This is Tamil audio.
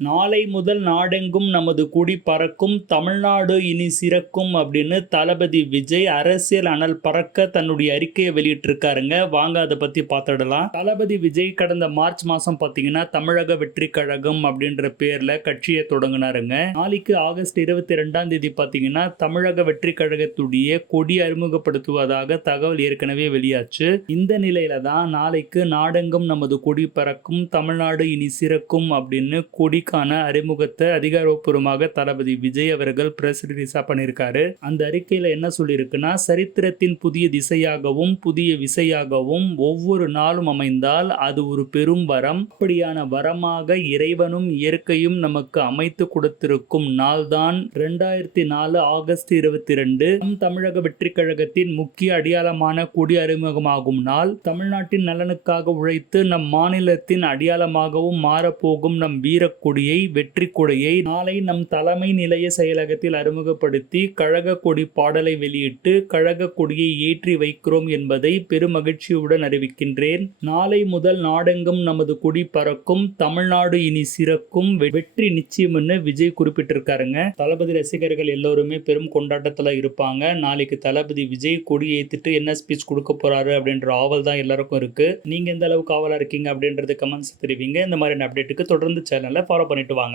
நாளை முதல் நாடெங்கும் நமது குடி பறக்கும் தமிழ்நாடு இனி சிறக்கும் அப்படின்னு தளபதி விஜய் அரசியல் அனல் பறக்க தன்னுடைய அறிக்கையை வெளியிட்டிருக்காருங்க. வாங்க அதை பத்தி பார்த்துடலாம். தளபதி விஜய் கடந்த மார்ச் மாசம் பார்த்தீங்கன்னா தமிழக வெற்றி கழகம் அப்படின்ற பேர்ல கட்சியை தொடங்கினாருங்க. நாளைக்கு ஆகஸ்ட் இருபத்தி ரெண்டாம் தேதி பார்த்தீங்கன்னா தமிழக வெற்றி கழகத்துடைய கொடி அறிமுகப்படுத்துவதாக தகவல் ஏற்கனவே வெளியாச்சு. இந்த நிலையில தான் நாளைக்கு நாடெங்கும் நமது கொடி பறக்கும் தமிழ்நாடு இனி சிறக்கும் அப்படின்னு கொடி கொடிக்கான அறிமுகத்தை அதிகாரப்பூர்வமாக தளபதி விஜய் அவர்கள் பிரஸ் ரிலீஸா பண்ணியிருக்காரு. அந்த அறிக்கையில என்ன சொல்லியிருக்குன்னா சரித்திரத்தின் புதிய திசையாகவும் புதிய விசையாகவும் ஒவ்வொரு நாளும் அமைந்தால் அது ஒரு பெரும் வரம். அப்படியான வரமாக இறைவனும் இயற்கையும் நமக்கு அமைத்து கொடுத்திருக்கும் நாள்தான் ரெண்டாயிரத்தி நாலு ஆகஸ்ட் இருபத்தி ரெண்டு நம் தமிழக வெற்றி கழகத்தின் முக்கிய அடையாளமான கொடி அறிமுகமாகும் நாள். தமிழ்நாட்டின் நலனுக்காக உழைத்து நம் மாநிலத்தின் அடையாளமாகவும் மாறப்போகும் நம் வீரக்குடி கொடியை வெற்றி கொடியை நாளை நம் தலைமை நிலைய செயலகத்தில் அறிமுகப்படுத்தி கழக கொடி பாடலை வெளியிட்டு கழக கொடியை ஏற்றி வைக்கிறோம் என்பதை பெருமகிழ்ச்சியுடன் அறிவிக்கின்றேன். நாளை முதல் நாடெங்கும் நமது கொடி பறக்கும் தமிழ்நாடு இனி சிறக்கும் வெ- வெற்றி நிச்சயம்னு விஜய் குறிப்பிட்டிருக்காருங்க. தளபதி ரசிகர்கள் எல்லோருமே பெரும் கொண்டாட்டத்தில் இருப்பாங்க. நாளைக்கு தளபதி விஜய் கொடி ஏத்திட்டு என்ன ஸ்பீச் கொடுக்க போறாரு அப்படின்ற ஆவல் தான் எல்லாருக்கும் இருக்கு. நீங்க எந்த அளவுக்கு ஆவலா இருக்கீங்க அப்படின்றது கமெண்ட்ஸ் தெரிவிங்க. இந்த மாதிரி அப்டேட்டுக்கு தொடர்ந்து சேனலை ஃபாலோ பண்ணிட்டு வாங்க.